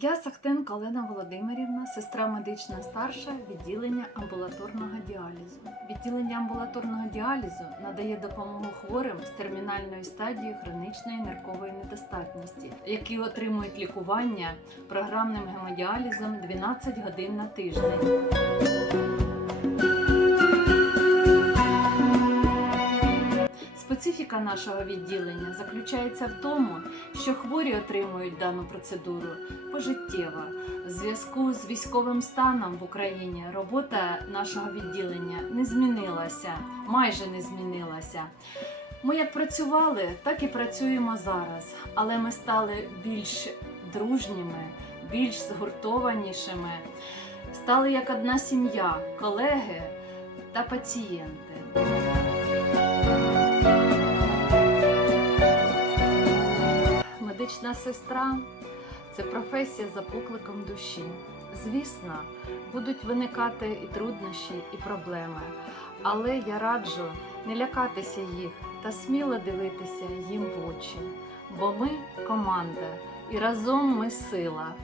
Я Сахтенко Олена Володимирівна, сестра медична старша відділення амбулаторного діалізу. Відділення амбулаторного діалізу надає допомогу хворим з термінальною стадією хронічної ниркової недостатності, які отримують лікування програмним гемодіалізом 12 годин на тиждень. Специфіка нашого відділення заключається в тому, що хворі отримують дану процедуру пожиттєво. В зв'язку з військовим станом в Україні робота нашого відділення не змінилася, майже не змінилася. Ми як працювали, так і працюємо зараз, але ми стали більш дружніми, більш згуртованішими, стали як одна сім'я, колеги та пацієнти. Медична сестра це професія за покликом душі. Звісно, будуть виникати і труднощі, і проблеми, але я раджу не лякатися їх та сміло дивитися їм в очі, бо ми команда і разом ми сила.